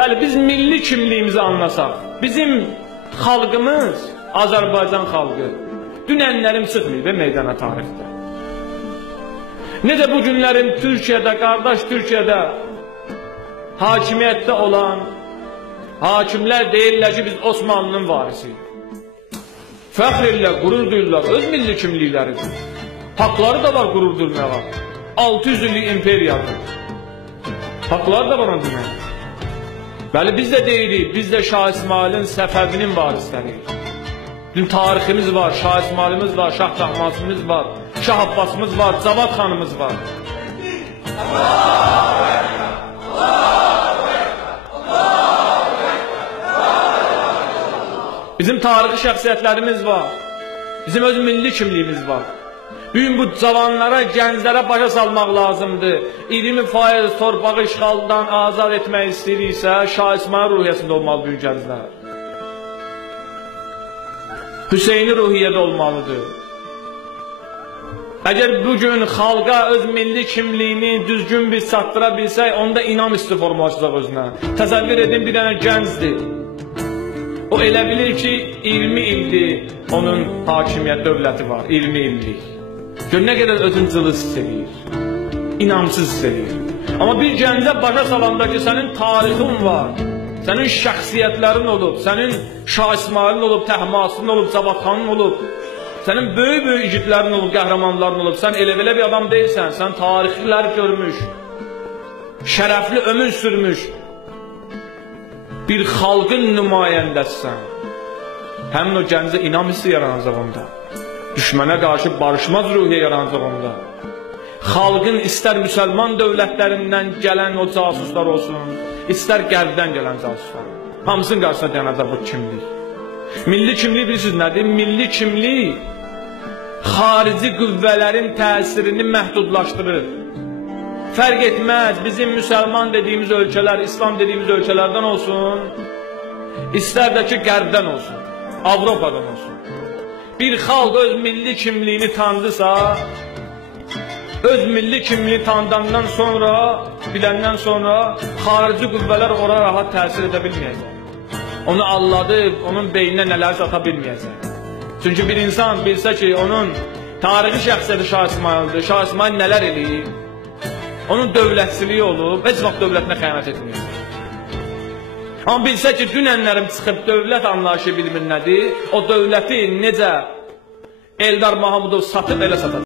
Bəli, biz milli kimliyimizi anlasaq, bizim xalqımız, Azərbaycan xalqı, dünənlərim çıxmayıb meydana tarixdə. Necə bu günlərin Türkiyədə, qardaş Türkiyədə hakimiyyətdə olan hakimlər deyirlər ki, biz Osmanlının varisiyik. Fəxr edirlər, qürur duyurlar, öz milli kimlikləridir. Haqları da var qürur duyurmağa. 600 illik imperiyadır. Haqları da var onu demək. Bəli, biz də deyirik, biz də Şah İsmailin Səfəvinin varisləriyik. Dün tariximiz var, Şah İsmailimiz var, Şah Təhmasimiz var, Şah Abbasımız var, Cavad xanımız var. Bizim tarixi şəxsiyyətlərimiz var, bizim öz milli kimliyimiz var. Bugün bu cavanlara, gənclərə başa salmaq lazımdır. 20% torpağı işğaldan azad etmək istəyiriksə, Şah İsmail ruhiyyəsində olmalı bugün gənclər. Hüseyni ruhiyyədə olmalıdır. Əgər bugün xalqa öz milli kimliyini düzgün biz çatdıra bilsək, onda inam isti formalaşacaq özünə. Təsəvvür edin, bir dənə gəncdir. O elə bilir ki, 20 ildir onun hakimiyyət dövləti var, 20 illik. Gör, nə qədər özün cılız hiss edir, inamsız hiss edir. Amma bir gəncə başa salanda ki, sənin tarixin var, sənin şəxsiyyətlərin olub, sənin Şah İsmailin olub, Təhmasinin olub, Cavadxanın olub, sənin böyük igidlərin olub, qəhrəmanların olub, sən elə-belə bir adam deyilsən, sən tarixlər görmüş, şərəfli ömür sürmüş bir xalqın nümayəndəsən. Həmin o gəncə inam hissi yaranacaq onda. Düşmənə qarşı barışmaz ruhiyyə yaranacaq onda. Xalqın istər müsəlman dövlətlərindən gələn o casuslar olsun, istər qərbdən gələn casuslar. Hamısının qarşısına dayanacaq bu kimlik. Milli kimlik bilirsiniz nədir? Milli kimlik xarici qüvvələrin təsirini məhdudlaşdırır. Fərq etməz, bizim müsəlman dediyimiz ölkələr, İslam dediyimiz ölkələrdən olsun, istər də ki qərbdən olsun, Avropadan olsun. Bir xalq öz milli kimliyini tanıdısa, öz milli kimliyi tanıdandan sonra, biləndən sonra xarici qüvvələr ora rahat təsir edə bilməyəcək. Onu alladıb, onun beyninə nələr sata bilməyəcək. Çünki bir insan bilsə ki, onun tarixi şəxsiyyəti Şah İsmaildir, Şah İsmail nələr eləyib, onun dövlətçiliyi olub, heç vaxt dövlətinə xəyanət etməyəcək. Amma bilsə ki, dünənlərim çıxıb dövlət anlayışı bilmir nədir, o dövləti necə Eldar Mahamudov satıb elə satacaq.